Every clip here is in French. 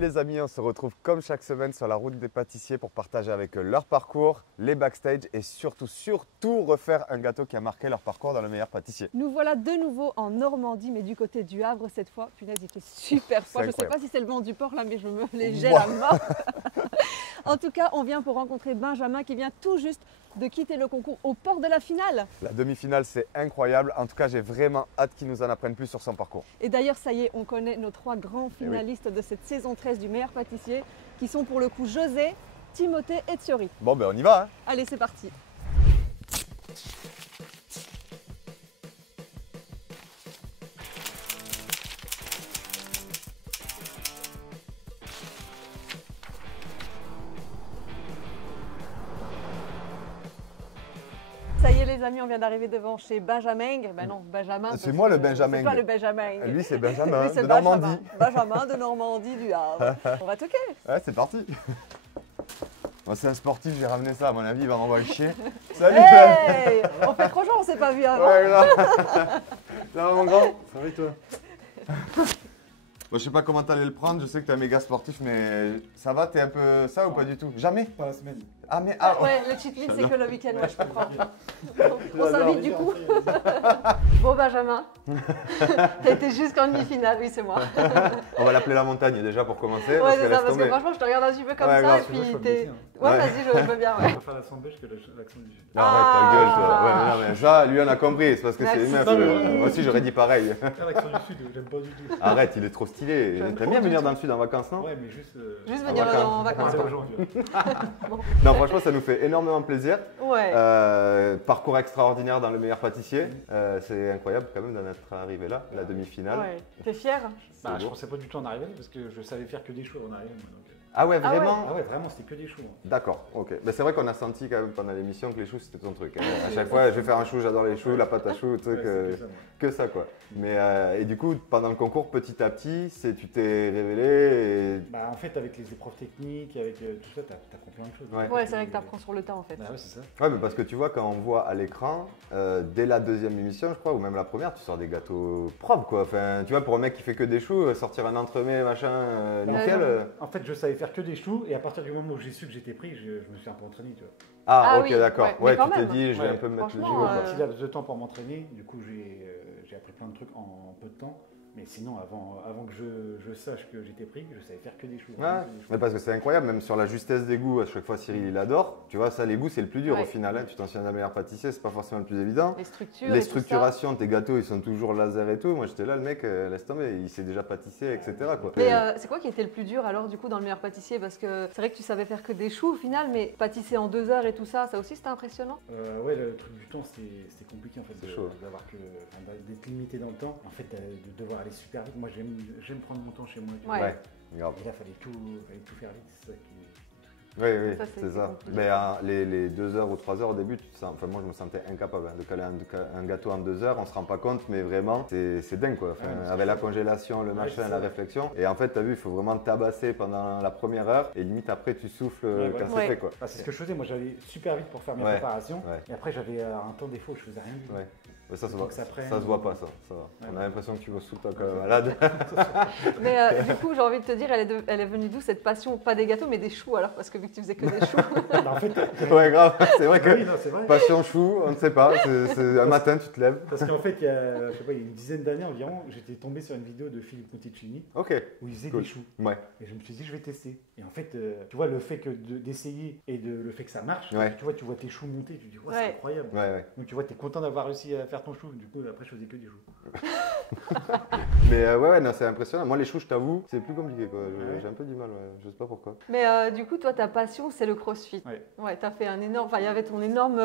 les amis, on se retrouve comme chaque semaine sur la route des pâtissiers pour partager avec eux leur parcours, les backstage et surtout refaire un gâteau qui a marqué leur parcours dans le meilleur pâtissier. Nous voilà de nouveau en Normandie, mais du côté du Havre cette fois. Punaise, il fait super froid. Je ne sais pas si c'est le vent du port là, mais je me les gèle à mort. En tout cas, on vient pour rencontrer Benjamin qui vient tout juste de quitter le concours au port de la finale. La demi-finale, c'est incroyable. En tout cas, j'ai vraiment hâte qu'il nous en apprenne plus sur son parcours. Et d'ailleurs, ça y est, on connaît nos 3 grands finalistes de cette saison 13 du meilleur pâtissier, qui sont pour le coup José, Timothée et Thierry. Bon, ben on y va. Allez, c'est parti. Ça y est les amis, on vient d'arriver devant chez Benjamin. Ben non, Benjamin. C'est moi le Benjamin. C'est toi le Benjamin. Lui c'est Benjamin Lui, de Normandie. Benjamin de Normandie du Havre. On va toquer. Ouais, c'est parti. Bon, c'est un sportif, j'ai ramené ça. À mon avis, il va m'envoyer chier. Salut. Hey, on fait trop jours, on s'est pas vu avant. Ouais, là. Ça va mon grand? Ça va et toi? Bon, je sais pas comment t'allais le prendre, je sais que t'es un méga sportif, mais ça va, t'es un peu ça ou pas du tout? Jamais? Pas la semaine. Ah mais Ouais, le cheat meal c'est que le week-end, ouais, je comprends. On s'invite du coup. Bon Benjamin, t'as été jusqu'en demi-finale, oui c'est moi. On va l'appeler la montagne déjà pour commencer. Ouais c'est ça, parce que franchement je te regarde un petit peu comme ça et puis t'es... Ouais vas-y, je veux bien, Je ouais. préfère l'accent belge que l'accent du sud. Arrête ta gueule toi. Ouais, non, mais ça, lui on a compris, c'est parce que c'est une meuf. Merci. Moi aussi j'aurais dit pareil. L'accent du sud, j'aime pas du tout. Arrête, il est trop stylé. J'aime T'aimes trop bien du venir tout. dans le sud en vacances, non? Ouais, mais juste. Juste En venir vacances. en vacances. C'est aujourd'hui. Non, franchement, ça nous fait énormément plaisir. Ouais. Parcours extraordinaire dans le meilleur pâtissier. C'est incroyable quand même d'en être arrivé là, la demi-finale. Ouais. T'es fier? Bah, je beau. pensais pas du tout en arriver parce que je savais faire que des choux en arrivant. Ah ouais, Ah ouais. vraiment? Ah ouais, vraiment, c'était que des choux. D'accord, ok. Mais c'est vrai qu'on a senti quand même pendant l'émission que les choux c'était ton truc. Hein. À chaque fois, je vais faire un chou, j'adore les choux, la pâte à choux, truc, que ça quoi. Mais et du coup, pendant le concours, petit à petit, tu t'es révélé. Bah, en fait, avec les épreuves techniques, avec tout ça, t'as compris plein de choses. Ouais. Ouais, c'est vrai que t'apprends sur le tas en fait. Bah, ouais, c'est ça. Ouais, mais parce que tu vois, quand on voit à l'écran, dès la deuxième émission, je crois, ou même la première, tu sors des gâteaux propres quoi. Enfin, tu vois, pour un mec qui fait que des choux, sortir un entremets, machin, nickel. En fait, je savais faire que des choux et à partir du moment où j'ai su que j'étais pris, je me suis un peu entraîné, tu vois. Ah, Ah ok, oui, d'accord. ouais, Ouais, mais quand tu t'es même. dit, je vais Ouais, un peu me mettre le franchement, jeu. J'ai quoi. un petit laps de temps pour m'entraîner, du coup j'ai appris plein de trucs en peu de temps. Mais sinon, avant que je sache que j'étais pris, je savais faire que des choux. Ouais, mais parce que c'est incroyable, même sur la justesse des goûts, à chaque fois Cyril il adore. Tu vois, ça, les goûts, c'est le plus dur Ouais. au final. Hein. Tu t'en souviens d'un meilleur pâtissier, c'est pas forcément le plus évident. Les structures. Les et tout ça. structurations, tes gâteaux, ils sont toujours laser et tout. Moi, j'étais là, le mec, laisse tomber, il sait déjà pâtisser, etc. Quoi. Mais c'est quoi qui était le plus dur alors du coup dans le meilleur pâtissier? Parce que c'est vrai que tu savais faire que des choux au final, mais pâtisser en 2 heures et tout ça, ça aussi c'était impressionnant. Ouais, le truc du temps, c'était compliqué en fait. C'est chaud. D'être limité dans le temps. En fait, de devoir aller super vite. Moi, j'aime prendre mon temps chez moi. tu vois. Ouais. Ouais, grave. Et là, fallait tout faire vite. C'est ça qui. Oui, oui, Ça, c'est c'est ça. compliqué. Mais les 2 heures ou 3 heures au début, tu te sens, enfin, moi je me sentais incapable hein, de caler un gâteau en 2 heures, on se rend pas compte, mais vraiment, c'est dingue quoi. Enfin, Ouais, avec la congélation, le machin, c'est la ça. réflexion. Et en fait, tu as vu, il faut vraiment tabasser pendant la première heure et limite après tu souffles Ouais, quand ouais. c'est fait quoi. Bah, c'est ce que je faisais. Moi, j'allais super vite pour faire mes Ouais. préparations. Ouais. Et après, j'avais un temps défaut, je faisais rien du tout. Ouais. Mais ça se Faut voit, que ça prenne. ça se voit pas ça va. Ouais. On a l'impression que tu me saoules toi comme un malade. Mais du coup, j'ai envie de te dire, elle est venue d'où cette passion? Pas des gâteaux, mais des choux alors, parce que vu que tu faisais que des choux. Bah, en fait, Ouais grave, c'est vrai que oui, non, c'est vrai. passion chou, on ne sait pas, c'est un matin tu te lèves. Parce qu'en fait, il y a, je sais pas, il y a une dizaine d'années environ, j'étais tombé sur une vidéo de Philippe Monticini Ok, où il faisait cool. des choux. Ouais. Et je me suis dit, je vais tester. Et en fait, tu vois, le fait d'essayer et le fait que ça marche, Ouais. tu vois tes choux monter, tu te dis, ouais, Ouais. c'est incroyable. Ouais, ouais. Donc tu vois, tu es content d'avoir réussi à faire ton chou. Du coup, après, je faisais que des choux. Mais ouais, non, c'est impressionnant. Moi, les choux, je t'avoue, c'est plus compliqué. Quoi. Ouais. J'ai un peu du mal, ouais. Je sais pas pourquoi. Mais du coup, toi, ta passion, c'est le crossfit. Ouais. Ouais, t'as fait un énorme. Enfin, il y avait ton énorme.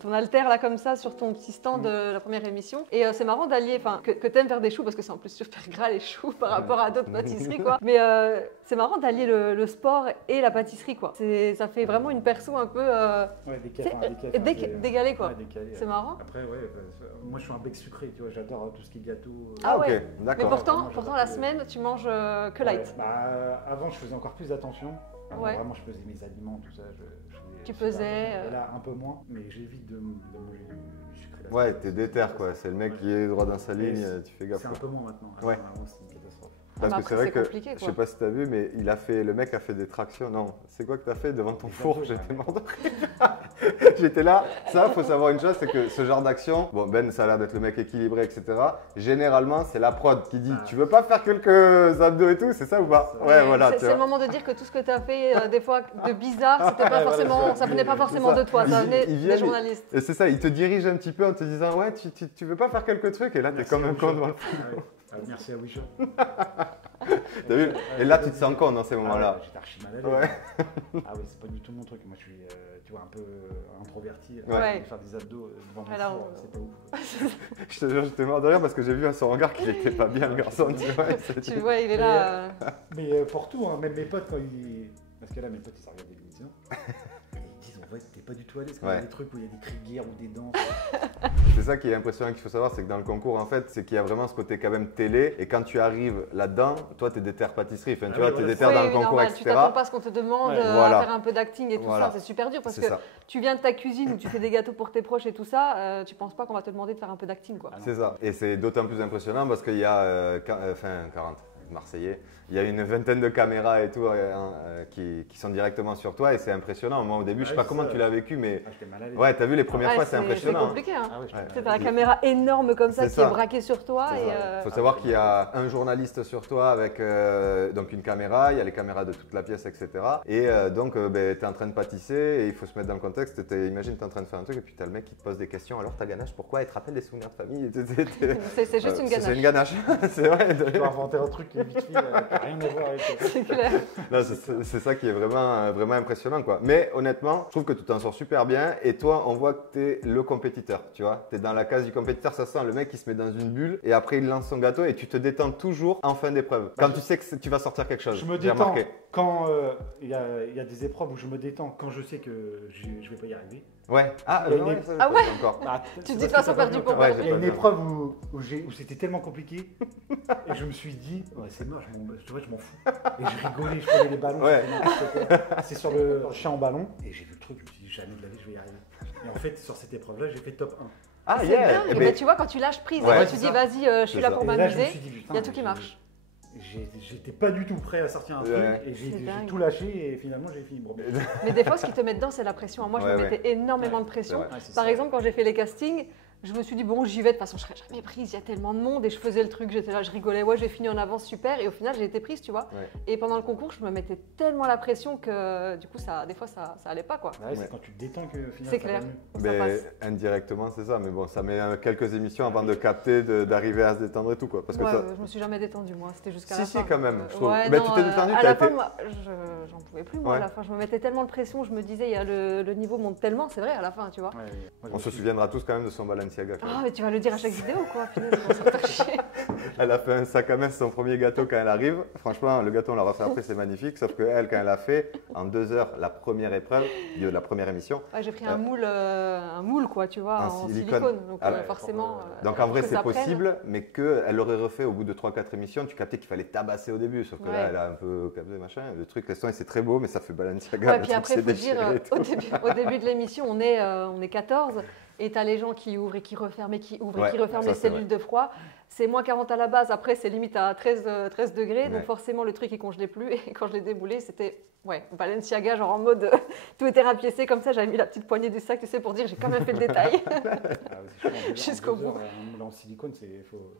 Ton halter là, comme ça, sur ton petit stand de la première émission. Et c'est marrant d'allier. Enfin, que t'aimes faire des choux, parce que c'est en plus super gras les choux par rapport à d'autres pâtisseries, quoi. Mais c'est marrant d'allier le sport et la pâtisserie, quoi. Ça fait vraiment une perso un peu. Ouais, Décalé, quoi. Ouais, décalé, C'est ouais. marrant. Après, ouais, moi, je suis un bec sucré, tu vois, j'adore tout ce qui est gâteau. Ah ok, ouais. Mais d'accord. pourtant, Vraiment, la j'adore semaine, tu manges que light. Ouais, bah, avant, je faisais encore plus attention. Avant, Ouais. Vraiment, je pesais mes aliments, tout ça. Tu je faisais pesais, attention. Et là, un peu moins, mais j'évite de manger du sucré. Ouais, t'es déter, quoi. C'est le mec qui est droit dans sa ligne, tu fais gaffe. C'est un quoi. peu moins maintenant. Ouais. Avant, c'était une catastrophe. Parce bah que c'est après, vrai que, compliqué, je quoi. sais pas si t'as vu, mais le mec a fait des tractions. Non, c'est quoi que t'as fait devant ton Des four? abdos, J'étais ouais. mort de rire. J'étais là. Ça, faut savoir une chose, c'est que ce genre d'action, bon, Ben, ça a l'air d'être le mec équilibré, etc. Généralement, c'est la prod qui dit, Ah. tu veux pas faire quelques abdos et tout, c'est ça ou pas? C'est ça. Ouais, voilà. tu C'est le vois. moment de dire que tout ce que tu as fait, des fois de bizarre, c'était pas Ouais, voilà, forcément, c'est ça venait pas ça. forcément de toi, ça Il- venait il vient, des il- journalistes. Et c'est ça, il te dirige un petit peu en te disant, ouais, tu veux pas faire quelques trucs? Et là, t'es Merci comme à un Wisho. con devant le Ah ouais. Ah, merci à Wisho. T'as vu? Et là, tu te sens con dans ces Ah moments-là. ouais, j'étais archi mal à l'aise. Ouais. Ah oui, c'est pas du tout mon truc. Moi, je suis, tu vois, un peu introverti. Ouais. Faire des abdos devant mon Alors, four, c'est pas ouf. Je te jure, j'étais mort de rire parce que j'ai vu à son regard qu'il était pas bien, le garçon. Tu vois, Tu vois, il est là. Mais pour tout, hein, même mes potes, quand ils. Parce que là, mes potes, ils regardent des émissions. Et ils disent, en fait, t'es pas du tout à l'aise quand il y a Ouais. des trucs où il y a des cris de guerre ou des danses. C'est ça qui est impressionnant qu'il faut savoir, c'est que dans le concours, en fait, c'est qu'il y a vraiment ce côté quand même télé. Et quand tu arrives là-dedans, toi, t'es déter pâtisserie. Enfin, tu Ah vois, oui, t'es voilà, déter c'est dans Oui, le concours, normal, etc. tu t'attends pas à ce qu'on te demande Ouais. Voilà. à faire un peu d'acting et tout Voilà. ça, c'est super dur parce C'est que ça. tu viens de ta cuisine où tu fais des gâteaux pour tes proches et tout ça, tu penses pas qu'on va te demander de faire un peu d'acting quoi. Ah non. C'est ça. Et c'est d'autant plus impressionnant parce qu'il y a 40 Marseillais. Il y a une vingtaine de caméras et tout qui sont directement sur toi et c'est impressionnant. Moi, au début, je sais Ouais, pas c'est comment ça. tu l'as vécu, mais Ah, j'étais mal à l'aise. ouais, t'as vu les premières Ouais, fois, c'est c'est impressionnant. compliqué hein. Ah ouais, j'étais Ouais. mal à Tu l'aise. as la caméra énorme comme ça C'est qui ça. est braquée sur toi C'est et ça. Faut savoir qu'il y a un journaliste sur toi avec donc une caméra, il y a les caméras de toute la pièce, etc. Et donc, tu es en train de pâtisser et il faut se mettre dans le contexte. Imagine, tu es en train de faire un truc et puis tu as le mec qui te pose des questions. Alors, ta ganache, pourquoi? Elle te rappelle des souvenirs de famille? c'est juste une C'est ganache. une ganache, c'est vrai. Je dois inventer un truc qui est vite fait, qui n'a rien à voir avec ça. C'est clair. Non, c'est ça qui est vraiment impressionnant, quoi. Mais honnêtement, je trouve que tu t'en sors super bien et toi, on voit que tu es le compétiteur, tu vois. Tu es dans la case du compétiteur, ça sent le mec qui se met dans une bulle et après il lance son gâteau et tu te détends toujours en fin d'épreuve. Quand tu sais que tu vas sortir quelque chose. Je me J'ai détends remarqué. quand il y a des épreuves où je me détends quand je sais que je ne vais pas y arriver. Ouais. Ah, Il y a une ouais, ép- ça, Ah je ouais sais pas encore. Bah, Tu c'est te dis parce de que toute façon t'as perdu vu pour encore. Ouais, perdre. Il y a une pas vu. épreuve où c'était tellement compliqué et je me suis dit, ouais, c'est mort, je m'en fous. Et je rigolais, je prenais les ballons, Ouais. je faisais n'importe quoi. C'est sur le chien en ballon et j'ai vu le truc, je me suis dit, jamais de la vie je vais y arriver. Et en fait, sur cette épreuve-là, j'ai fait top 1. Ah, C'est yeah. dingue. Eh Et ben, ben, tu vois, quand tu lâches prise, Ouais, et quand c'est tu dis ça. vas-y, je suis C'est là ça. pour Et là, je me m'amuser, suis dit, putain, il y a tout qui marche. J'étais pas du tout prêt à sortir un truc Ouais. et C'est j'ai dingue. tout lâché et finalement j'ai fini. Bon, ben, Mais des fois, ce qui te met dedans, c'est la pression. Moi, je Ouais, me ouais. mettais énormément Ouais, de pression. c'est vrai. ouais, c'est Par ça. exemple, quand j'ai fait les castings, je me suis dit, bon, j'y vais, de toute façon, je serai jamais prise, il y a tellement de monde. Et je faisais le truc, j'étais là, je rigolais, ouais, j'ai fini en avance, super. Et au final, j'ai été prise, tu vois. Ouais. Et pendant le concours, je me mettais tellement la pression que du coup, des fois, ça allait pas, quoi. Bah ouais, Ouais. c'est quand tu te détends que finalement C'est ça clair. va mieux. Ça Mais passe. indirectement, c'est ça. Mais bon, ça met quelques émissions avant de capter, d'arriver à se détendre et tout, quoi. Parce que Ouais, ça... je me suis jamais détendue, moi. C'était jusqu'à Si, la si, fin. quand même, je trouve. Ouais, Mais non, tu t'es détendue, à t'as la été- fin, moi, j'en pouvais plus, moi, Ouais. à la fin. Je me mettais tellement de pression, je me disais, il y a le niveau monte tellement, c'est vrai, à la fin, tu vois. Ouais, moi, je On me se suis- souviendra tous quand même de son Balenciaga. quand même. Ah, mais tu vas le dire à chaque vidéo, quoi. Punaise, on va s'en faire chier. Elle a fait un sac à main, son premier gâteau quand elle arrive. Franchement, le gâteau, on l'a refait après, c'est magnifique. Sauf qu'elle, quand elle a fait en 2 heures la première épreuve de la première émission. Ouais, j'ai pris un moule, quoi, tu vois, Un en silicone. silicone. Donc, Ah ouais, forcément. Donc en vrai, que c'est ça prenne. possible, mais qu'elle aurait refait au bout de 3-4 émissions. Tu captais qu'il fallait tabasser au début. Sauf que là, Ouais. elle a un peu capté, machin. Le truc, l'instant, c'est très beau, mais ça fait Balenciaga. Ouais, le puis truc après, il s'est faut dire, déchiré et tout. au début de l'émission, on est 14 et tu as les gens qui ouvrent et qui referment et qui ouvrent Ouais, et qui referment ça, les c'est cellules de froid. C'est moins 40 à la base, après c'est limite à 13 degrés, Ouais. donc forcément le truc il congelait plus et quand je l'ai déboulé c'était Balenciaga, genre en mode tout était rapiécé comme ça, j'avais mis la petite poignée du sac, tu sais, pour dire j'ai quand même fait le détail. Ah, ouais, c'est chaud, Jusqu'au en 2 heures, bout. Un moule en silicone,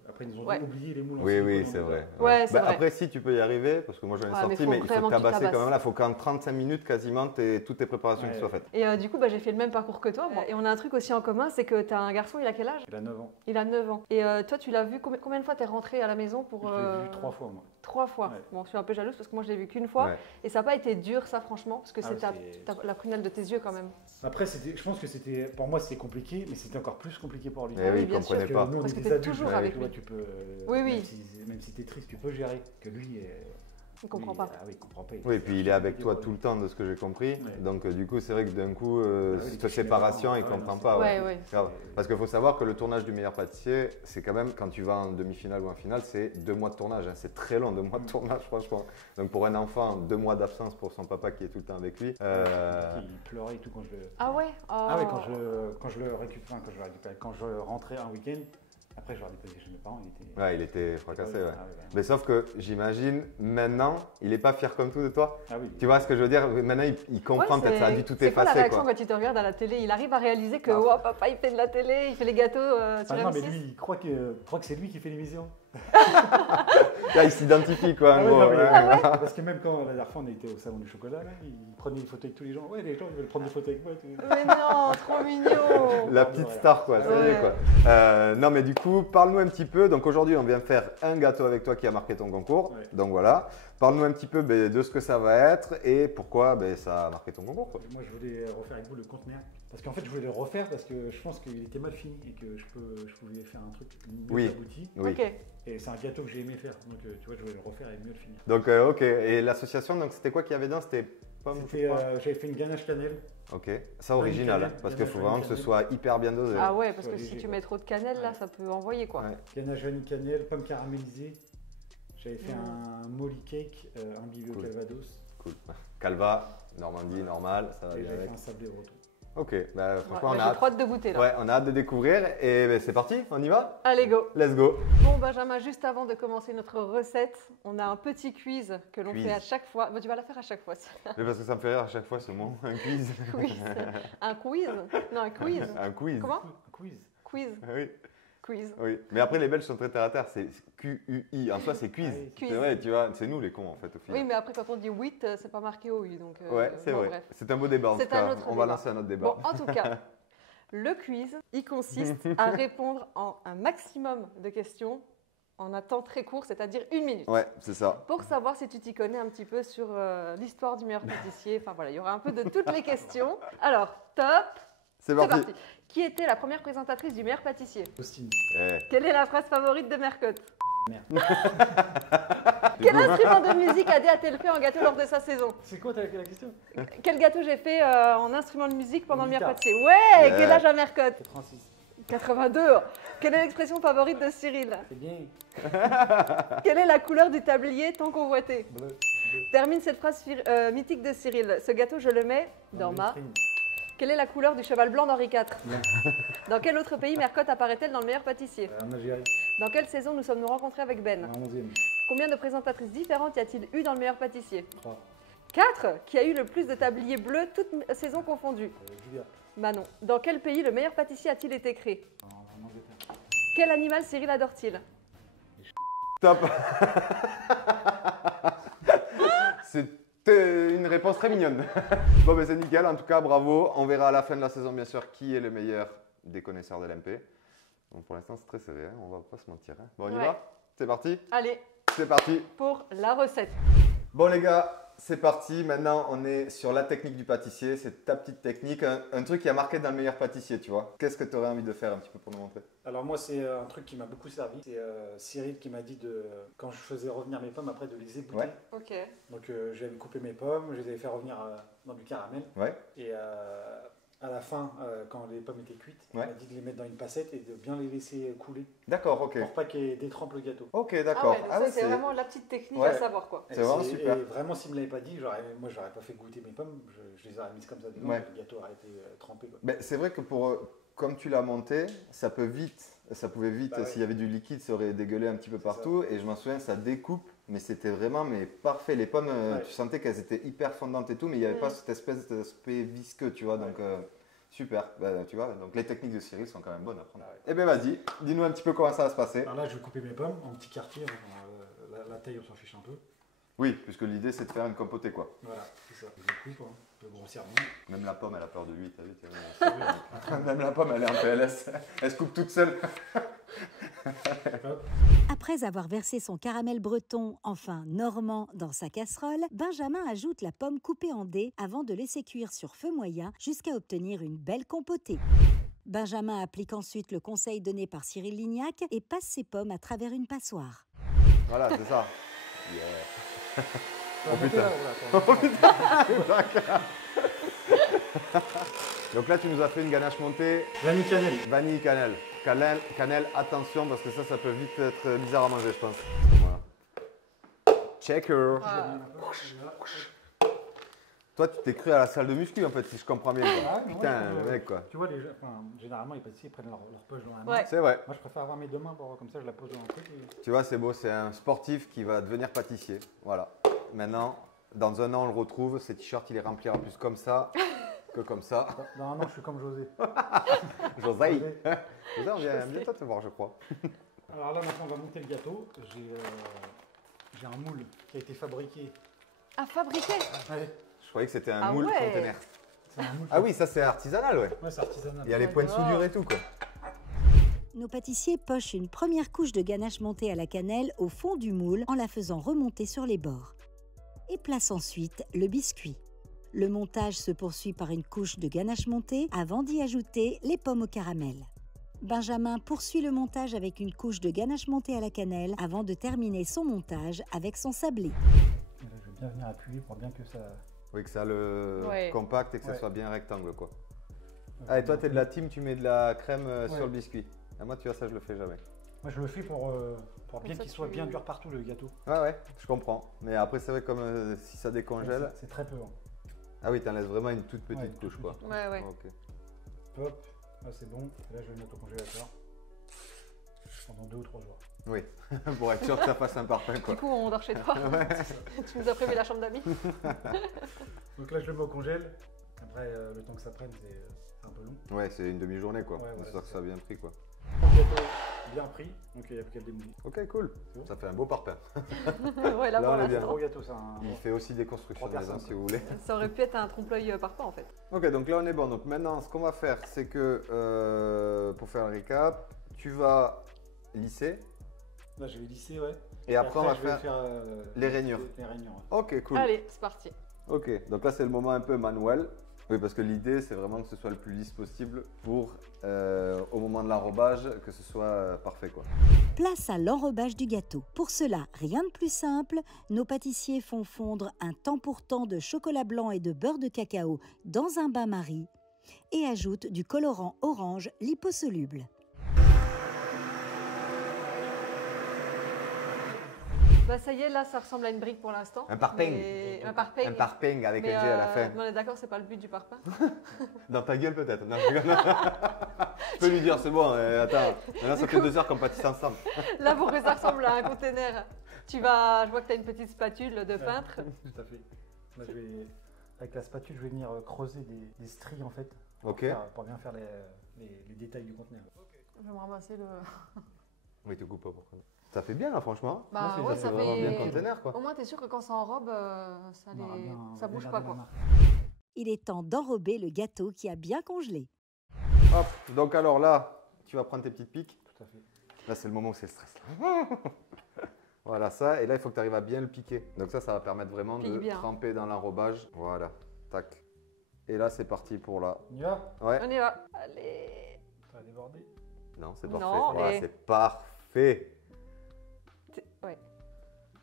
après ils nous ont Ouais. oublié les moules en Oui, silicone. oui, en c'est 2 vrai. heures. Ouais, c'est vrai. Après, si tu peux y arriver, parce que moi j'en ai Ouais, mais sorti, faut mais il faut vraiment que tu tabasser quand tabasses. même là. Il faut qu'en 35 minutes quasiment, toutes tes préparations qui Ouais. soient faites. Et du coup j'ai fait le même parcours que toi. Et on a un truc aussi en commun, c'est que tu as un garçon, il a quel âge? Il a 9 ans. Il a 9 ans. Et toi tu l'as vu, combien de fois tu es rentré à la maison pour... Je l'ai vu 3 fois moi. 3 fois. Ouais. Bon, je suis un peu jalouse parce que moi je l'ai vu qu'une fois. Ouais. Et ça n'a pas été dur, ça, franchement, parce que Ah, c'est c'est- la prunelle de tes yeux quand même. Après, je pense que pour moi c'était compliqué, mais c'était encore plus compliqué pour lui. Eh oui, il bien sûr. comprenait Parce pas. que nous, on Parce est que des t'es adultes, toujours ouais, avec tu vois, lui. tu peux, Oui, oui. Même si t'es triste, tu peux gérer. Que lui, Il comprend pas. Ah oui, il comprend pas. Oui, et puis il est avec toi tout le temps, de ce que j'ai compris. Ouais. Donc du coup, c'est vrai que d'un coup, ouais, cette les séparation, petits il mélanges, comprend ouais, pas. non, Ouais, ouais. Grave. Parce qu'il faut savoir que le tournage du meilleur pâtissier, c'est quand même, quand tu vas en demi-finale ou en finale, c'est 2 mois de tournage. Hein. C'est très long, 2 mois de tournage, franchement. Donc pour un enfant, 2 mois d'absence pour son papa qui est tout le temps avec lui. Il pleurait et tout quand je le. Ah ouais. Ah oui, quand je le récupérais, quand je rentrais un week-end, Après, je l'ai déposé chez mes parents, Ouais, il était fracassé, ouais. Ah, ouais. Mais sauf que j'imagine, maintenant, il est pas fier comme tout de toi. Ah oui. Tu vois ce que je veux dire? Maintenant, il comprend, Ouais, peut-être ça a dû tout c'est quoi la effacer, réaction quoi. quand il te regarde à la télé? Il arrive à réaliser que Ah. oh, papa il fait de la télé, il fait les gâteaux sur Ah non, mais M6. lui, il croit que c'est lui qui fait l'émission. Là, il s'identifie, quoi, en Ah ouais, gros. non, mais- ouais. Parce que même quand la dernière fois on était au salon du chocolat, là, il prenait des photos avec tous les gens. Ouais, les gens ils veulent prendre des photos avec moi. Et tout. Mais non, trop mignon. La petite star, quoi, ça y est, Ouais. quoi. Non, mais du coup, parle-nous un petit peu. Donc aujourd'hui, on vient faire un gâteau avec toi qui a marqué ton concours. Ouais. Donc voilà. Parle-nous un petit peu de ce que ça va être et pourquoi ça a marqué ton concours, quoi. Moi, je voulais refaire avec vous le conteneur. Parce qu'en fait, je voulais le refaire parce que je pense qu'il était mal fini et que je pouvais faire un truc mieux Oui. abouti. Oui. Ok. Et c'est un gâteau que j'ai aimé faire. Donc, tu vois, je voulais le refaire et mieux le finir. Donc, ok. Et l'association, donc c'était quoi qu'il y avait dedans? C'était pomme, je C'était, crois. j'avais fait une ganache cannelle. Ok. Ça, original, cannelle, parce qu'il faut vanille vraiment que ce cannelle. soit hyper bien dosé. Ah ouais, parce Ouais, que si léger, tu quoi. mets trop de cannelle là, Ouais. ça peut envoyer quoi. Ouais. Ganache vanille cannelle, pomme caramélisée. J'avais fait Mm. un molly cake imbibé au Cool. calvados. Cool. Calva, Normandie, normal, ça va Et bien j'avais avec. fait un sablé breton. Ok. Ouais, Franchement, on j'ai a hâte. trop hâte de goûter là. Ouais, on a hâte de découvrir et c'est parti, on y va? Allez go. Let's go. Bon Benjamin, juste avant de commencer notre recette, on a un petit quiz que l'on Quiz. fait à chaque fois. Bon, tu vas la faire à chaque fois. celle-là. Mais parce que ça me fait rire à chaque fois ce mot, un quiz. Quiz. Un quiz? Non, un quiz. Un quiz. Comment? Un quiz. Quiz. Oui, Quiz. oui. Mais après, les Belges sont très terre à terre, c'est QUI. En soi, c'est quiz. Ah oui. Quiz. C'est vrai, tu vois, c'est nous les cons en fait au final. Oui, mais après quand on dit 8, c'est pas marqué au U. Donc, Ouais, c'est bon, vrai. bref. C'est un beau débat en C'est tout cas. un autre On va débat. lancer un autre débat. Bon, en tout cas, le quiz, il consiste à répondre en un maximum de questions en un temps très court, c'est-à-dire 1 minute. Ouais, c'est ça. Pour savoir si tu t'y connais un petit peu sur l'histoire du meilleur pâtissier. Enfin voilà, il y aura un peu de toutes les questions. Alors, top, C'est c'est parti. parti. Qui était la première présentatrice du meilleur pâtissier? Austin. Eh. Quelle est la phrase favorite de Mercotte? Merde. Du Quel coup, instrument de musique a-t-elle fait en gâteau lors de sa saison? C'est quoi la question? Quel gâteau j'ai fait en instrument de musique pendant le meilleur Guitare. pâtissier? Ouais, Yeah. quel âge a Mercotte? 86. 82. Quelle est l'expression favorite de Cyril? C'est bien. Quelle est la couleur du tablier tant convoité? Bleu. Termine cette phrase mythique de Cyril. Ce gâteau, je le mets dans ma... Quelle est la couleur du cheval blanc d'Henri IV? Bien. Dans quel autre pays Mercotte apparaît-elle dans le meilleur pâtissier? En Algérie. Dans quelle saison nous sommes-nous rencontrés avec Ben? En 11e. Combien de présentatrices différentes y a-t-il eu dans le meilleur pâtissier? 3. 4. Qui a eu le plus de tabliers bleus toutes saisons confondues? Julia. Manon. Dans quel pays le meilleur pâtissier a-t-il été créé? En Angleterre. Quel animal Cyril adore-t-il? top. C'était une réponse très mignonne. Bon, ben c'est nickel. En tout cas, bravo. On verra à la fin de la saison, bien sûr, qui est le meilleur des connaisseurs de l'MP. Bon, pour l'instant, c'est très serré. Hein. On va pas se mentir. Hein. Bon, on y Ouais. va? C'est parti? Allez, C'est parti. pour la recette. Bon les gars, c'est parti. Maintenant, on est sur la technique du pâtissier. C'est ta petite technique, un truc qui a marqué dans le meilleur pâtissier, tu vois. Qu'est-ce que tu aurais envie de faire un petit peu pour nous montrer? Alors moi, c'est un truc qui m'a beaucoup servi. C'est Cyril qui m'a dit quand je faisais revenir mes pommes, après de les ébouter. Ouais. Ok. Donc j'avais coupé mes pommes, je les avais fait revenir dans du caramel. Ouais. Et à la fin, quand les pommes étaient cuites, Ouais. il m'a dit de les mettre dans une passette et de bien les laisser couler D'accord, ok. pour pas qu'elles détrempent le gâteau. Ok, Ah d'accord. ouais, donc ça, c'est vraiment la petite technique Ouais. à savoir quoi. C'est vraiment super. Et vraiment, s'il me l'avait pas dit, moi, j'aurais pas fait goûter mes pommes. Je les aurais mises comme ça dedans. Ouais. Le gâteau aurait été trempé. Quoi. Ben, c'est vrai que comme tu l'as monté, ça pouvait vite, Bah ouais. s'il y avait du liquide, ça aurait dégueulé un petit peu C'est partout. Et je m'en souviens, ça découpe, mais c'était vraiment parfait. Les pommes, Ouais. tu sentais qu'elles étaient hyper fondantes et tout, mais il n'y avait Mm. pas cette espèce d'aspect visqueux, tu vois. Ouais. Donc, super. Ben, tu vois, donc les techniques de Cyril sont quand même bonnes à prendre. Ah ouais. Eh bien, vas-y, dis-nous un petit peu comment ça va se passer. Alors là, je vais couper mes pommes en petits quartiers. La taille, on s'en fiche un peu. Oui, puisque l'idée, c'est de faire une compotée, quoi. Voilà, c'est ça. Je coupe, un peu grossièrement. Même la pomme, elle a peur de lui, t'as vu, t'as vu. Hop. Même la pomme, elle est en PLS. Elle se coupe toute seule. Après avoir versé son caramel breton, enfin normand, dans sa casserole, Benjamin ajoute la pomme coupée en dés avant de laisser cuire sur feu moyen jusqu'à obtenir une belle compotée. Benjamin applique ensuite le conseil donné par Cyril Lignac et passe ses pommes à travers une passoire. Voilà, c'est ça. Yeah. Oh putain. Donc là, tu nous as fait une ganache montée, Vanille cannelle. vanille cannelle. Cannelle, attention parce que ça peut vite être bizarre à manger, je pense. Voilà. Checker. Ah. Toi, tu t'es cru à la salle de muscu en fait, si je comprends bien. Quoi. Ah, ouais, Putain, ouais, le mec quoi. Tu vois, généralement, les pâtissiers prennent leur poche dans la main. Ouais. C'est vrai. Moi, je préfère avoir mes deux mains, comme ça, je la pose dans un truc. Tu vois, c'est beau, c'est un sportif qui va devenir pâtissier. Voilà. Maintenant, dans un an, on le retrouve. Ses t-shirts, il les remplira plus comme ça que comme ça. Dans un an, je suis comme José. José, on vient bientôt te voir, je crois. Alors là, maintenant, on va monter le gâteau. J'ai un moule qui a été fabriqué. À fabriquer. Ouais, Je croyais que c'était un Ah moule ouais. container. c'est un moule. Ah oui, ça c'est artisanal, ouais. Ouais, c'est artisanal. Il y a les points de soudure et tout, quoi. Nos pâtissiers pochent une première couche de ganache montée à la cannelle au fond du moule en la faisant remonter sur les bords. Et placent ensuite le biscuit. Le montage se poursuit par une couche de ganache montée avant d'y ajouter les pommes au caramel. Benjamin poursuit le montage avec une couche de ganache montée à la cannelle avant de terminer son montage avec son sablé. Et là, je vais bien venir appuyer pour bien que ça. Oui, que ça le Ouais. compact et que ça Ouais. soit bien rectangle, quoi. Ah, et toi, t'es de la team, tu mets de la crème sur Ouais. le biscuit. Ah, moi, tu vois, ça, je le fais jamais. Moi, je le fais pour bien ça, qu'il soit tu- bien dur partout, le gâteau. Ouais, ouais, je comprends. Mais après, c'est vrai, comme si ça décongèle. C'est très peu. Hein. Ah oui, t'en laisses vraiment une toute petite Ouais, couche, toute quoi. petite. Ouais, ouais. Ok. Hop, là c'est bon. Et là, je vais le mettre au congélateur pendant 2 ou 3 jours. Oui, pour être sûr que ça fasse un parfum, quoi. Du coup, on dort chez toi. Tu nous as prévu la chambre d'amis. Donc là, je le mets au congèle. Après, le temps que ça prenne, c'est un peu long. Ouais, c'est une demi-journée, quoi. Ouais, C'est voilà, sûr que c'est ça a bien pris, quoi. Le gâteau bien pris, donc il n'y a plus qu'à le démouler. Ok, cool. C'est bon. Ça fait un beau parpaing. Ouais, là, Là, pour on est bien. C'est un l'instant. gros gâteau, ça. Hein. Il fait aussi des constructions de Trois maison, personnes, si vous voulez. Ça aurait pu être un trompe-l'œil parfait en fait. Ok, donc là on est bon. Donc maintenant, ce qu'on va faire, c'est que pour faire un récap, tu vas lisser Là, je vais lisser, ouais. et après on va je vais faire. les rainures. Les rainures, ouais. Ok, cool. Allez, c'est parti. Ok, donc là c'est le moment un peu manuel. Oui, parce que l'idée c'est vraiment que ce soit le plus lisse possible pour au moment de l'enrobage que ce soit parfait, quoi. Place à l'enrobage du gâteau. Pour cela, rien de plus simple, nos pâtissiers font fondre un temps pour temps de chocolat blanc et de beurre de cacao dans un bain-marie et ajoutent du colorant orange liposoluble. Bah ça y est, là ça ressemble à une brique pour l'instant. Un parpaing. Mais- Un parpaing. Un parpaing avec un Mais, G à la fin. mais on est d'accord, c'est pas le but du parpaing. Dans ta gueule peut-être. Non, je rigole. Je peux lui dire, c'est bon, attends. Maintenant ça fait 2 heures qu'on pâtisse ensemble. Là pour que ça ressemble à un container, je vois que tu as une petite spatule de peintre. Tout à fait. Là, avec la spatule, je vais venir creuser des stries en fait. Ok. Pour bien faire les détails du conteneur. Je vais me ramasser le. Oui, tu coupes pas pourquoi. Ça fait bien là, franchement. Bah c'est- ouais, c'est ça vraiment bien fait. container, quoi. Au moins, t'es sûr que quand ça enrobe, ça, On aura bien- ça bien bouge pas gardé la quoi. marque. Il est temps d'enrober le gâteau qui a bien congelé. Hop, donc alors là, tu vas prendre tes petites piques. Tout à fait. Là, c'est le moment où c'est le stress. Là. Voilà ça, et là, il faut que tu arrives à bien le piquer. Donc ça va permettre vraiment Pique de bien. tremper dans l'enrobage. Voilà, tac. Et là, c'est parti pour la... On y va. Ouais, On y va. Allez. Ça va déborder. non, c'est parfait. Non, Voilà, et- c'est parfait. Ouais.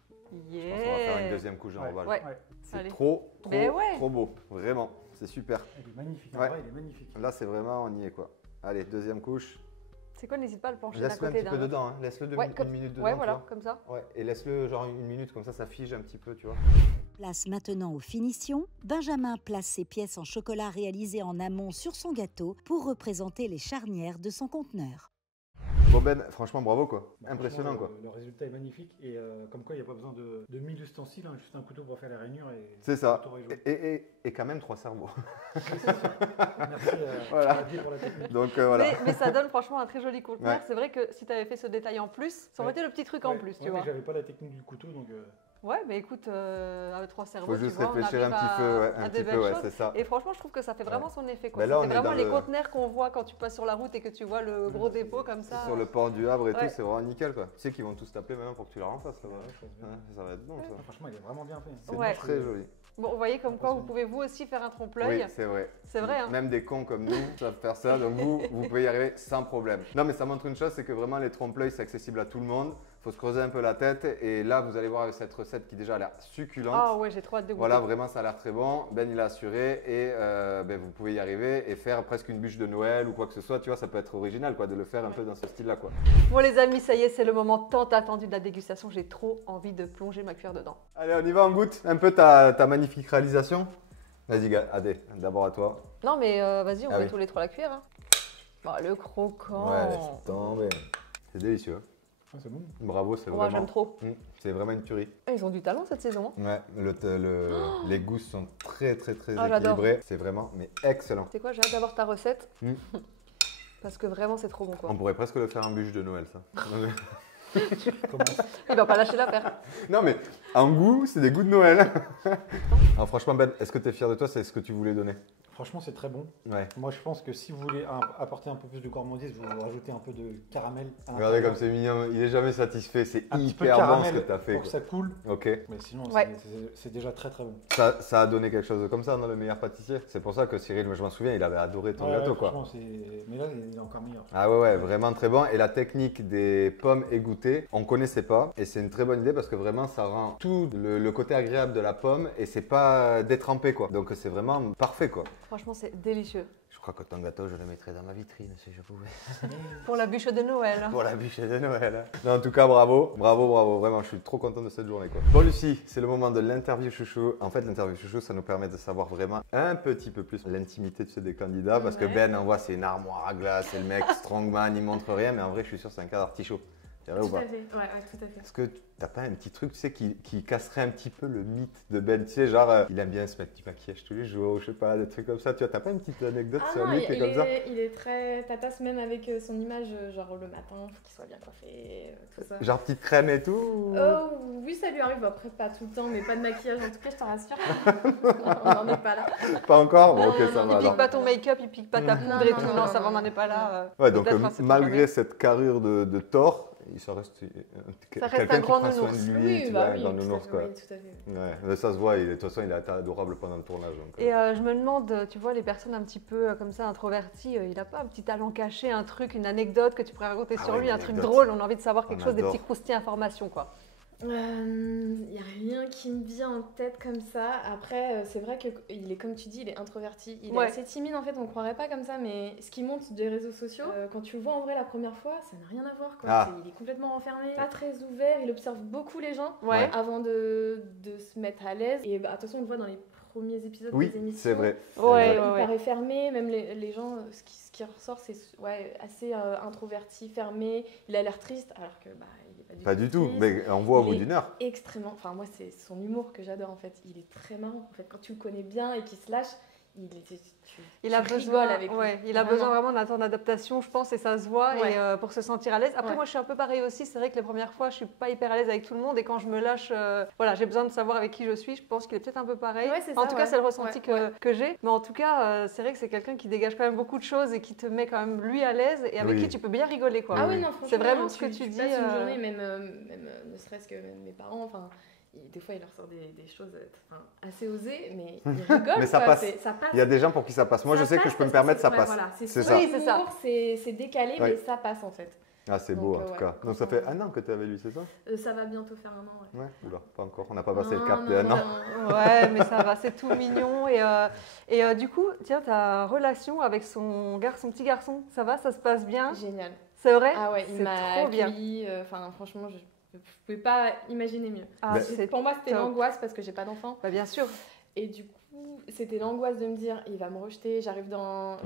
Je pense qu'on va faire une Yeah. deuxième couche d'enrobage. Ouais. C'est Allez. trop, Mais ouais. trop beau. Vraiment, c'est super. Il est magnifique. Ouais. En vrai, il est magnifique. Là, c'est vraiment, on y est quoi. Allez, deuxième couche. C'est quoi, n'hésite pas à le pencher d'un Laisse-le un côté petit peu d'un. dedans, hein. Laisse-le Ouais, une minute dedans. Ouais, tu voilà, vois. comme ça. Ouais, et laisse-le genre une minute, comme ça fige un petit peu, tu vois. Place maintenant aux finitions. Benjamin place ses pièces en chocolat réalisées en amont sur son gâteau pour représenter les charnières de son conteneur. Bon Ben, franchement, bravo quoi. Bah, Impressionnant franchement, quoi. Le résultat est magnifique et comme quoi il n'y a pas besoin de 1000 ustensiles, hein, juste un couteau pour faire les rainures et C'est ça. le tour est joué. Et quand même 3 cerveaux. Merci Voilà. à Dieu pour la technique. Donc voilà. Mais ça donne franchement un très joli conteneur. Ouais. C'est vrai que si tu avais fait ce détail en plus, ça aurait été le petit truc en Ouais, plus, ouais, tu mais vois. j'avais pas la technique du couteau donc. Ouais, mais écoute, avec 3 cerveaux, Faut tu juste vois, on réfléchir un arrive petit peu, ouais, à un des petit belles peu, ouais, choses. c'est ça. Et franchement, je trouve que ça fait vraiment son effet. Mais là, on C'est est vraiment dans les le- conteneurs qu'on voit quand tu passes sur la route et que tu vois le gros dépôt comme ça. Sur le port du Havre et Ouais. tout, c'est vraiment nickel quoi. Tu sais qu'ils vont tous taper maintenant pour que tu la remplaces là. Ouais, je pense bien. Ouais, ça va être bon ça. Ah, franchement, il est vraiment bien fait. C'est Ouais. très joli. Bon, vous voyez comme quoi vous pouvez vous aussi faire un trompe-l'œil. Oui, c'est vrai. C'est vrai, hein. Même des cons comme nous savent faire ça, donc vous pouvez y arriver sans problème. Non, mais ça montre une chose, c'est que vraiment les trompe-l'œil, c'est accessible à tout le monde. Il faut se creuser un peu la tête. Et là, vous allez voir avec cette recette qui déjà a l'air succulente. Ah ouais, j'ai trop hâte de goûter. Voilà, vraiment, ça a l'air très bon. Ben, il a assuré et vous pouvez y arriver et faire presque une bûche de Noël ou quoi que ce soit. Tu vois, ça peut être original quoi, de le faire un peu dans ce style-là. Quoi. Bon les amis, ça y est, c'est le moment tant attendu de la dégustation. J'ai trop envie de plonger ma cuillère dedans. Allez, on y va, on goûte un peu ta magnifique réalisation. Vas-y, Adé, d'abord à toi. Non, mais vas-y, on Ah met oui. tous les trois la cuillère. Hein. Bah, le croquant. Ouais, laisse tomber. C'est délicieux. Ah, c'est bon. Bravo, c'est Moi, vraiment. j'aime trop. C'est vraiment une tuerie. Ils ont du talent cette saison. Hein. Ouais, les goûts sont très Ah, j'adore. équilibrés. C'est vraiment mais excellent. C'est quoi, j'ai hâte d'avoir ta recette. Mm. Parce que vraiment, c'est trop bon, quoi. On pourrait presque le faire en bûche de Noël, ça. Comment Il va pas lâcher l'affaire. Non, mais en goût, c'est des goûts de Noël. Alors, franchement, Ben, est-ce que tu es fier de toi? C'est ce que tu voulais donner? Franchement, c'est très bon. Ouais. Moi, je pense que si vous voulez apporter un peu plus de gourmandise, vous rajoutez un peu de caramel. à Regardez l'intérieur. comme c'est mignon. Il est jamais satisfait. C'est Un petit peu de hyper bon ce caramel que tu as fait. pour que Quoi. ça coule. Ok. Mais sinon, Ouais. c'est déjà très très bon. Ça a donné quelque chose comme ça dans le meilleur pâtissier. C'est pour ça que Cyril, je m'en souviens, il avait adoré ton Ouais, gâteau. ouais, Quoi. franchement, mais là, il est encore meilleur. Ah ouais, vraiment très bon. Et la technique des pommes égouttées, on connaissait pas. Et c'est une très bonne idée parce que vraiment, ça rend tout le côté agréable de la pomme et c'est pas détrempé quoi. Donc c'est vraiment parfait quoi. Franchement, c'est délicieux. Je crois que ton gâteau, je le mettrais dans ma vitrine si je pouvais. Pour la bûche de Noël. Pour la bûche de Noël. Hein. Non, en tout cas, bravo. Bravo, bravo. Vraiment, je suis trop content de cette journée quoi. Bon Lucie, c'est le moment de l'interview chouchou. En fait, l'interview chouchou, ça nous permet de savoir vraiment un petit peu plus l'intimité des candidats parce que Ben, on voit, c'est une armoire à glace, c'est le mec strongman, il montre rien, mais en vrai, je suis sûr, c'est un cas d'artichaut. C'est vrai ou Tout pas? à fait, ouais, tout à fait. Est-ce que t'as pas un petit truc, tu sais, qui casserait un petit peu le mythe de Ben? Tu sais, genre, il aime bien se mettre du maquillage tous les jours, je sais pas, des trucs comme ça. Tu vois, t'as pas une petite anecdote Ah sur non, lui qui est comme ça? il est très tatasse même avec son image, genre le matin, faut qu'il soit bien coiffé, tout ça. Genre petite crème et tout ou- Oh oui, ça lui arrive, après pas tout le temps, mais pas de maquillage en tout cas, je t'en rassure. On n'en est pas là. Pas encore? Bon, Non, ok, non, ça non, va Il alors. pique pas ton make-up, il pique pas ta poudre Non, et non, tout. non, Non, non, ça va, on non, n'en est pas là. Ouais, donc Peut-être, hein, c'est malgré pas cette carrure de tort, il se reste Ça reste quelqu'un un qui grand prend soin nounours. de lui, Oui, tu bah vois, oui, dans tout à nounours fait, quoi. oui, tout à fait. Ouais, mais ça se voit, de toute façon, il a été adorable pendant le tournage. Donc, Et je me demande, tu vois, les personnes un petit peu comme ça, introverties, il a pas un petit talent caché, un truc, une anecdote que tu pourrais raconter Ah sur ouais, lui, une un truc anecdote. drôle, on a envie de savoir quelque On chose, des adore. petits croustilles informations, quoi. Il n'y a rien qui me vient en tête comme ça. Après, c'est vrai qu'il est, comme tu dis, il est introverti. Il Ouais. est assez timide en fait, on croirait pas comme ça, mais ce qui monte des réseaux sociaux, quand tu le vois en vrai la première fois, ça n'a rien à voir. Quoi. Ah. Il est complètement renfermé, pas très ouvert, il observe beaucoup les gens Ouais. avant de se mettre à l'aise. Et bah, de toute façon, on le voit dans les premiers épisodes oui, des émissions. c'est vrai. Ouais, Il ouais. paraît fermé, même les gens, ce qui ressort, c'est ouais, assez introverti, fermé. Il a l'air triste, alors que bah, il est Pas du tout, triste. mais on voit au Il bout est d'une heure. Extrêmement, enfin moi c'est son humour que j'adore en fait. Il est très marrant en fait quand tu le connais bien et qu'il se lâche. Il a tu besoin, rigoles avec lui. ouais, il a besoin vraiment d'un temps d'adaptation, je pense, et ça se voit, Ouais. et pour se sentir à l'aise. Après, Ouais. moi, je suis un peu pareil aussi. C'est vrai que les premières fois, je suis pas hyper à l'aise avec tout le monde, et quand je me lâche, voilà, j'ai besoin de savoir avec qui je suis. Je pense qu'il est peut-être un peu pareil. Ouais, c'est En ça, tout cas, ouais. c'est le ressenti Ouais, que j'ai. Mais en tout cas, c'est vrai que c'est quelqu'un qui dégage quand même beaucoup de choses et qui te met quand même lui à l'aise et avec Oui. qui tu peux bien rigoler, quoi. Ah Oui. oui non franchement. C'est vraiment ce que tu dis, passes une journée même ne serait-ce que même mes parents, enfin. Des fois, il leur sort des choses assez osées, mais ils rigolent. Mais ça quoi, passe. ça passe. Il y a des gens pour qui ça passe. Moi, je sais que je peux me permettre, ça passe. Voilà, C'est c'est ça. Oui, c'est ça. C'est décalé, Ouais. mais ça passe en fait. Ah, c'est Donc, beau en ouais, tout cas. quand Donc, ça on- fait un an que tu es avec lui, c'est ça? Ça va bientôt faire un an. Ouais. Ouais, oula, pas encore. On n'a pas passé le Non, cap non, de un an. non. Ouais, mais ça va, c'est tout mignon. Et du coup, tiens, ta relation avec son petit garçon, ça va, ça se passe bien? Génial. C'est vrai? Ah ouais, il C'est m'a trop bien. accueilli. Enfin, franchement, je ne pouvais pas imaginer mieux. Ah, Ben- c'est Pour moi, c'était top. l'angoisse parce que j'ai pas d'enfant. Bah, bien sûr. Et du coup, c'était l'angoisse de me dire, il va me rejeter. J'arrive dans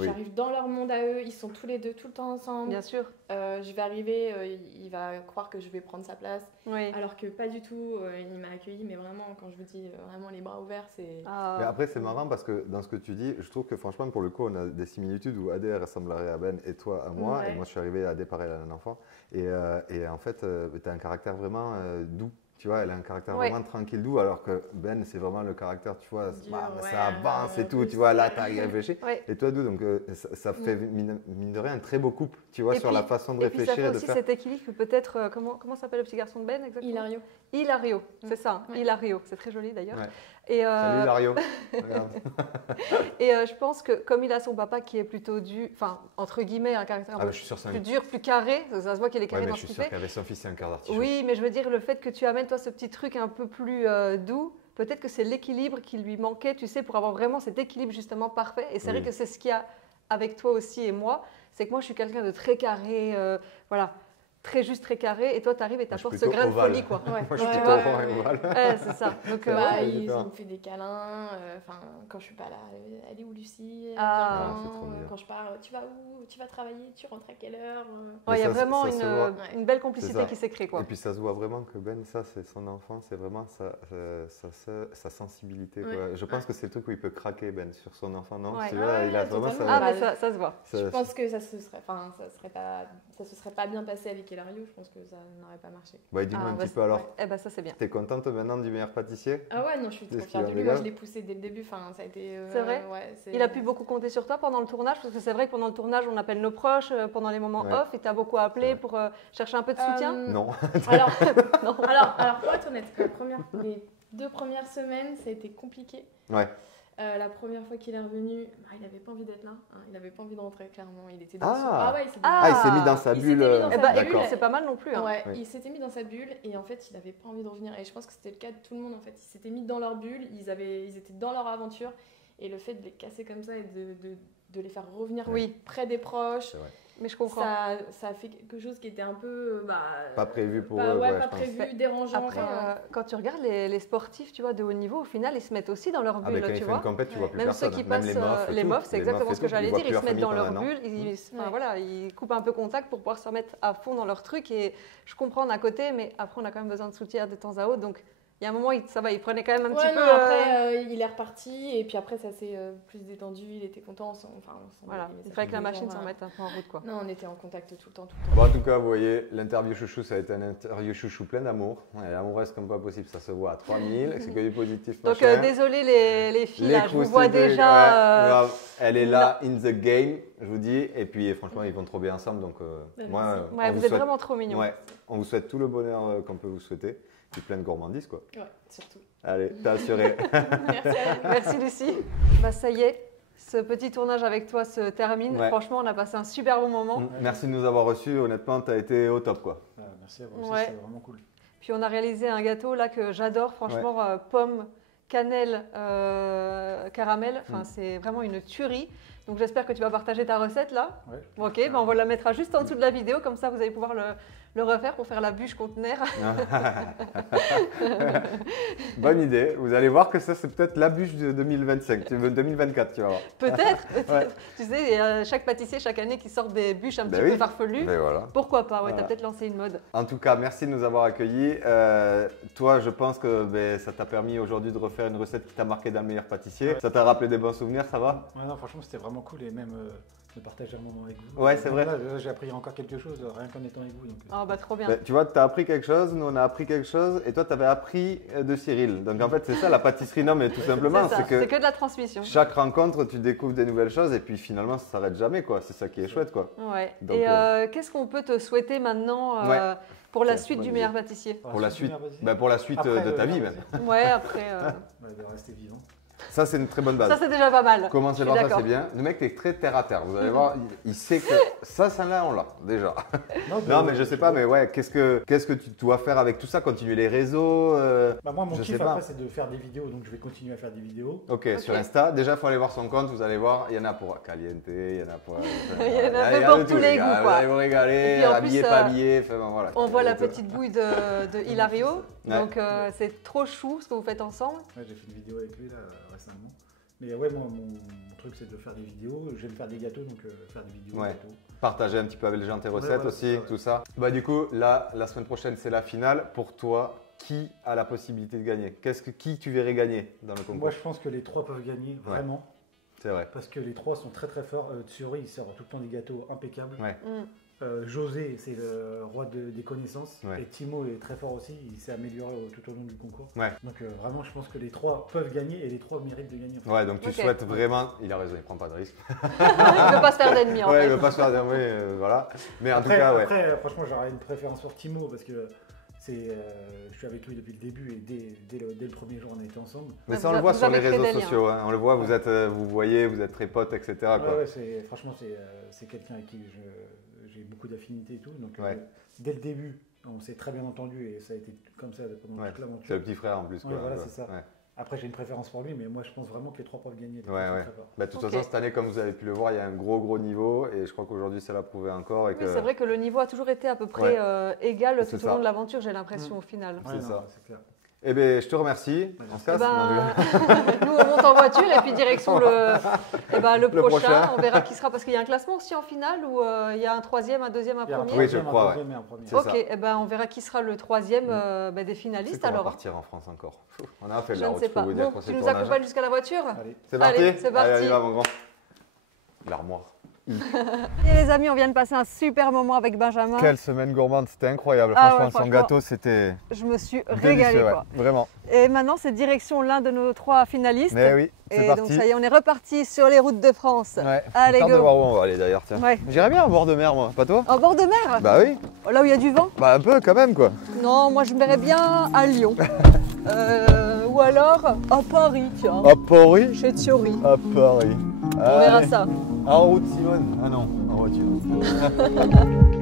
leur monde à eux. Ils sont tous les deux tout le temps ensemble. Bien sûr. Je vais arriver, il va croire que je vais prendre sa place. Oui. Alors que pas du tout. Il m'a accueilli, mais vraiment, quand je vous dis vraiment les bras ouverts, c'est. Ah. Mais après, c'est marrant parce que dans ce que tu dis, je trouve que franchement, pour le coup, on a des similitudes où Adé ressemblerait à Ben et toi à moi. Ouais. Et moi, je suis arrivé à Adé pareil à un enfant. Et en fait, tu as un caractère vraiment doux. Tu vois, elle a un caractère Ouais. vraiment tranquille, doux, alors que Ben, c'est vraiment le caractère, tu vois, Dur, bah, ouais, ça avance et tout, plus, tu vois, là, ouais. tu as réfléchi. Ouais. Et toi, doux, donc ça fait, mine de rien, un très beau couple, tu vois, Et sur puis- la façon de Et puis ça réfléchir fait et de aussi faire. cet équilibre que peut-être, comment s'appelle le petit garçon de Ben exactement? Hilario. Hilario, c'est ça, hein, Ouais. Hilario, c'est très joli d'ailleurs. Ouais. Et, Salut Lario. Regarde. et je pense que comme il a son papa qui est plutôt enfin entre guillemets un caractère un Ah, peu bah, je suis sûr, c'est un. plus dur, plus carré, ça se voit qu'il est Ouais, carré mais dans je ce suis qu'il sûr fait. qu'avec son fils, c'est un quart d'artichaut. Oui, mais je veux dire le fait que tu amènes toi ce petit truc un peu plus doux, peut-être que c'est l'équilibre qui lui manquait, tu sais, pour avoir vraiment cet équilibre justement parfait. Et c'est Oui. vrai que c'est ce qu'il y a avec toi aussi et moi, c'est que moi je suis quelqu'un de très carré, voilà, très juste, très carré, et toi tu arrives et Moi, je t'apportes suis ce grain de plutôt ovale. folie quoi. Ouais. Moi, je suis Ouais, plutôt ouais, rond et ouais. ovale. Ouais, c'est ça. Donc, Bah, ouais, il d'accord. me fait des câlins, enfin quand je suis pas là, elle est où Lucie? Ah, c'est trop mignon. Quand je pars, tu vas où? Tu vas travailler? Tu rentres à quelle heure? ouais, il y a ça, vraiment ça se voit. une belle C'est complicité ça. qui s'est créée quoi. Et puis ça se voit vraiment que Ben, ça c'est son enfant, c'est vraiment sa sensibilité. Quoi. Ouais. Je pense que c'est le truc où il peut craquer Ben sur son enfant, non? Ouais. Tu vois, Ouais, il a vraiment totalement. Ah, ça. mais ça se voit. Je pense que ça se serait pas bien passé avec Hilario, je pense que ça n'aurait pas marché. Bah, dis-moi Ah, un bah, petit peu alors. Eh ben ça c'est bien. T'es contente maintenant du meilleur pâtissier? Ah ouais, non, je suis trop Est-ce fière qu'il de a lui. Moi, régal je l'ai poussé dès le début. Enfin, ça a été. C'est vrai Ouais, Il a pu beaucoup compter sur toi pendant le tournage, parce que c'est vrai que pendant le tournage, on appelle nos proches pendant les moments Ouais. off, et t'as beaucoup appelé Ouais. pour chercher un peu de soutien. Non. Alors, Non. alors, pour être honnête, les 2 premières semaines, ça a été compliqué. Ouais. La première fois qu'il est revenu, bah, il n'avait pas envie d'être là. Hein, il n'avait pas envie de rentrer, clairement. Il était dans Ah. ouais, il s'était Ah, il s'est mis dans sa Il bulle. s'était mis dans Eh sa ben, bulle. écoute, D'accord. c'est pas mal non plus. Hein. Ouais, Oui. il s'était mis dans sa bulle et en fait, il n'avait pas envie de revenir. Et je pense que c'était le cas de tout le monde en fait. Ils s'étaient mis dans leur bulle, ils étaient dans leur aventure. Et le fait de les casser comme ça et de les faire revenir Oui. près des proches, C'est vrai. Mais je comprends. ça a fait quelque chose qui était un peu. Pas prévu pour pas, eux, ouais, ouais, pas je pense. prévu, dérangeant. Après, enfin, quand tu regardes les sportifs, tu vois, de haut niveau, au final, ils se mettent aussi dans leur Ah, bulle, mais quand il tu fait vois. une compète, tu vois plus Même personne. ceux qui Même passent, les les mofs, mofs, c'est exactement ce que j'allais dire. Ils se mettent dans leur bulle, enfin, Ouais. voilà, ils coupent un peu contact pour pouvoir se remettre à fond dans leur truc. Et je comprends d'un côté, mais après, on a quand même besoin de soutien de temps à autre. Donc, il y a un moment, ça va, il prenait quand même un petit ouais, peu. non, après, il est reparti et puis après, ça s'est plus détendu. Il était content. Voilà, il fallait que la machine s'en mette un peu en route, quoi. Non, on était en contact tout le temps. Bon, en tout cas, vous voyez, l'interview chouchou, ça a été un interview chouchou plein d'amour. Elle est amoureuse comme pas possible, ça se voit à 3000, c'est que du positif. Donc, machin. désolé les filles, là, je vous croustilles vois de- déjà. ouais, grave. Elle est là, in the game, je vous dis. Et puis, franchement, ils vont trop bien ensemble. Donc, moi, Ouais, on vous vous êtes souhaite, vraiment trop mignons. ouais, on vous souhaite tout le bonheur qu'on peut vous souhaiter. Puis plein de gourmandises, quoi. Ouais, surtout. Allez, t'as assuré. Merci à elle. Merci Lucie. Bah ça y est, ce petit tournage avec toi se termine. Ouais. Franchement, on a passé un super bon moment. Merci de nous avoir reçus. Honnêtement, t'as été au top, quoi. Ah, merci à vous aussi, Ouais. c'était vraiment cool. Puis on a réalisé un gâteau là que j'adore, franchement, pomme, cannelle, caramel. Enfin, c'est vraiment une tuerie. Donc j'espère que tu vas partager ta recette là. Ouais. Bon, ok, bah on va la mettre juste en dessous de la vidéo, comme ça vous allez pouvoir le refaire pour faire la bûche conteneur. Bonne idée. Vous allez voir que ça, c'est peut-être la bûche de 2025. 2024, tu vas voir. Peut-être. Ouais. Tu sais, il y a chaque pâtissier chaque année qui sort des bûches un Ben petit oui. peu farfelues. Mais voilà. Pourquoi pas, ouais, Voilà. t'as peut-être lancé une mode. En tout cas, merci de nous avoir accueillis. Toi, je pense que ça t'a permis aujourd'hui de refaire une recette qui t'a marqué dans le meilleur pâtissier. Ouais. Ça t'a rappelé des bons souvenirs, ça va? Ouais, non, franchement, c'était vraiment cool et même de partager un moment avec vous. Ouais, c'est vrai. Là, j'ai appris encore quelque chose rien qu'en étant avec vous. Donc, Oh bah trop bien. Ben, tu vois, tu as appris quelque chose, nous on a appris quelque chose, et toi tu avais appris de Cyril. Donc en fait, c'est ça la pâtisserie, non mais tout simplement, C'est ça, c'est c'est que que de la transmission. chaque rencontre, tu découvres des nouvelles choses, et puis finalement, ça s'arrête jamais, quoi. C'est ça qui est chouette, quoi. Ouais. Donc, Et qu'est-ce qu'on peut te souhaiter maintenant pour la C'est suite bonne du idée. meilleur pâtissier? Pour la suite, vas-y. ben, pour la suite Après, de ta vie, vas-y. même. Ouais, après. Ouais, de rester vivant. Ça, c'est une très bonne base. Ça, c'est déjà pas mal. Commencer Je par suis ça, d'accord. c'est bien. Le mec est très terre à terre. Vous allez voir, il sait que ça là, on l'a déjà. Non, mais je sais pas, mais ouais, qu'est-ce que tu dois faire avec tout ça? Continuer les réseaux Bah, moi, mon Je kiff sais pas. après, c'est de faire des vidéos, donc je vais continuer à faire des vidéos. Ok, sur Insta. Déjà, il faut aller voir son compte. Vous allez voir, il y en a pour Caliente, il y en a pour. Il y en a il y pour de tous tout, les gars. goûts, quoi. Vous allez vous Et régaler, puis, en habillé, plus, pas habillé. Enfin, bon, voilà. On voit la Et tout. petite bouille de Hilario. Ouais. Donc, c'est trop chou ce que vous faites ensemble. Ouais, j'ai fait une vidéo avec lui là récemment. Mais ouais, moi, mon truc, c'est de faire des vidéos. J'aime faire des gâteaux, donc faire des vidéos. Ouais. Gâteaux. Partager un petit peu avec les gens tes recettes voilà, aussi, ouais. tout ça. Bah, du coup, là, la semaine prochaine, c'est la finale. Pour toi, qui a la possibilité de gagner? Qui tu verrais gagner dans le concours? Moi, je pense que les trois peuvent gagner, vraiment. C'est vrai. Parce que les trois sont très très forts. Thierry, il sort tout le temps des gâteaux impeccables. Ouais. José, c'est le roi des connaissances. Ouais. Et Timo est très fort aussi. Il s'est amélioré tout au long du concours. Ouais. Donc vraiment, je pense que les trois peuvent gagner et les trois méritent de gagner. Ouais, donc tu Ok. souhaites vraiment. Il a raison, il prend pas de risque. Il ne veut pas se faire d'ennemis en Ouais, il fait. veut pas se faire d'ennemis, voilà. Mais en tout Après, cas, ouais. après, franchement, j'aurais une préférence pour Timo parce que je suis avec lui depuis le début et dès le premier jour, on a été ensemble. Mais Ouais, ça, on vous le voit avez sur les créé réseaux des liens. sociaux. Hein. On le voit, vous voyez, vous êtes très potes, etc. Quoi. Ouais, franchement, c'est quelqu'un avec qui j'ai beaucoup d'affinités et tout. Donc, Ouais. dès le début, on s'est très bien entendu et ça a été comme ça pendant Ouais. toute l'aventure. C'est le petit frère en plus. Quoi. Ouais, voilà, Ouais. c'est ça. Ouais. Après, j'ai une préférence pour lui, mais moi, je pense vraiment que les 3 peuvent gagner. Ouais. Bah, de toute Ok. façon, cette année, comme vous avez pu le voir, il y a un gros niveau et je crois qu'aujourd'hui, ça l'a prouvé encore. Et Oui, que... c'est vrai que le niveau a toujours été à peu près égal C'est tout au ça. long de l'aventure, j'ai l'impression, au final. C'est ça. C'est clair. Eh bien, je te remercie. On se Eh casse. ben, nous, on monte en voiture et puis direction le prochain. prochain. On verra qui sera, parce qu'il y a un classement aussi en finale où il y a un troisième, un deuxième, un Il y a un premier. Oui, je troisième, un crois, deuxième et un premier. C'est Ok, ça. eh ben, on verra qui sera le troisième des C'est finalistes qu'on va alors. partir en France encore. On a fait de Je la ne route, sais je peux pas. vous dire Bon, qu'on tu s'est nous tournage. accompagnes jusqu'à la voiture? Allez. C'est parti. Allez, c'est parti. Allez, on y va, mon grand. L'armoire. Et les amis, on vient de passer un super moment avec Benjamin. Quelle semaine gourmande, c'était incroyable. Ah franchement, ouais, son franchement, gâteau, c'était Je me suis délicieux, régalée, ouais. quoi. Vraiment. Et maintenant, c'est direction l'un de nos 3 finalistes. Mais oui, c'est Et parti. donc, ça y est, on est reparti sur les routes de France. Ouais. Allez, J'ai peur go. de voir où on va aller d'ailleurs, tiens. Ouais. J'irais bien en bord de mer, moi, pas toi? En bord de mer? Bah oui, Là où il y a du vent? bah un peu quand même, quoi. Non, moi je me verrais bien à Lyon. Ou alors à Paris, tiens. À Paris. Chez Thiori. À Paris. On verra ça. En route, Simone. Ah non, en voiture.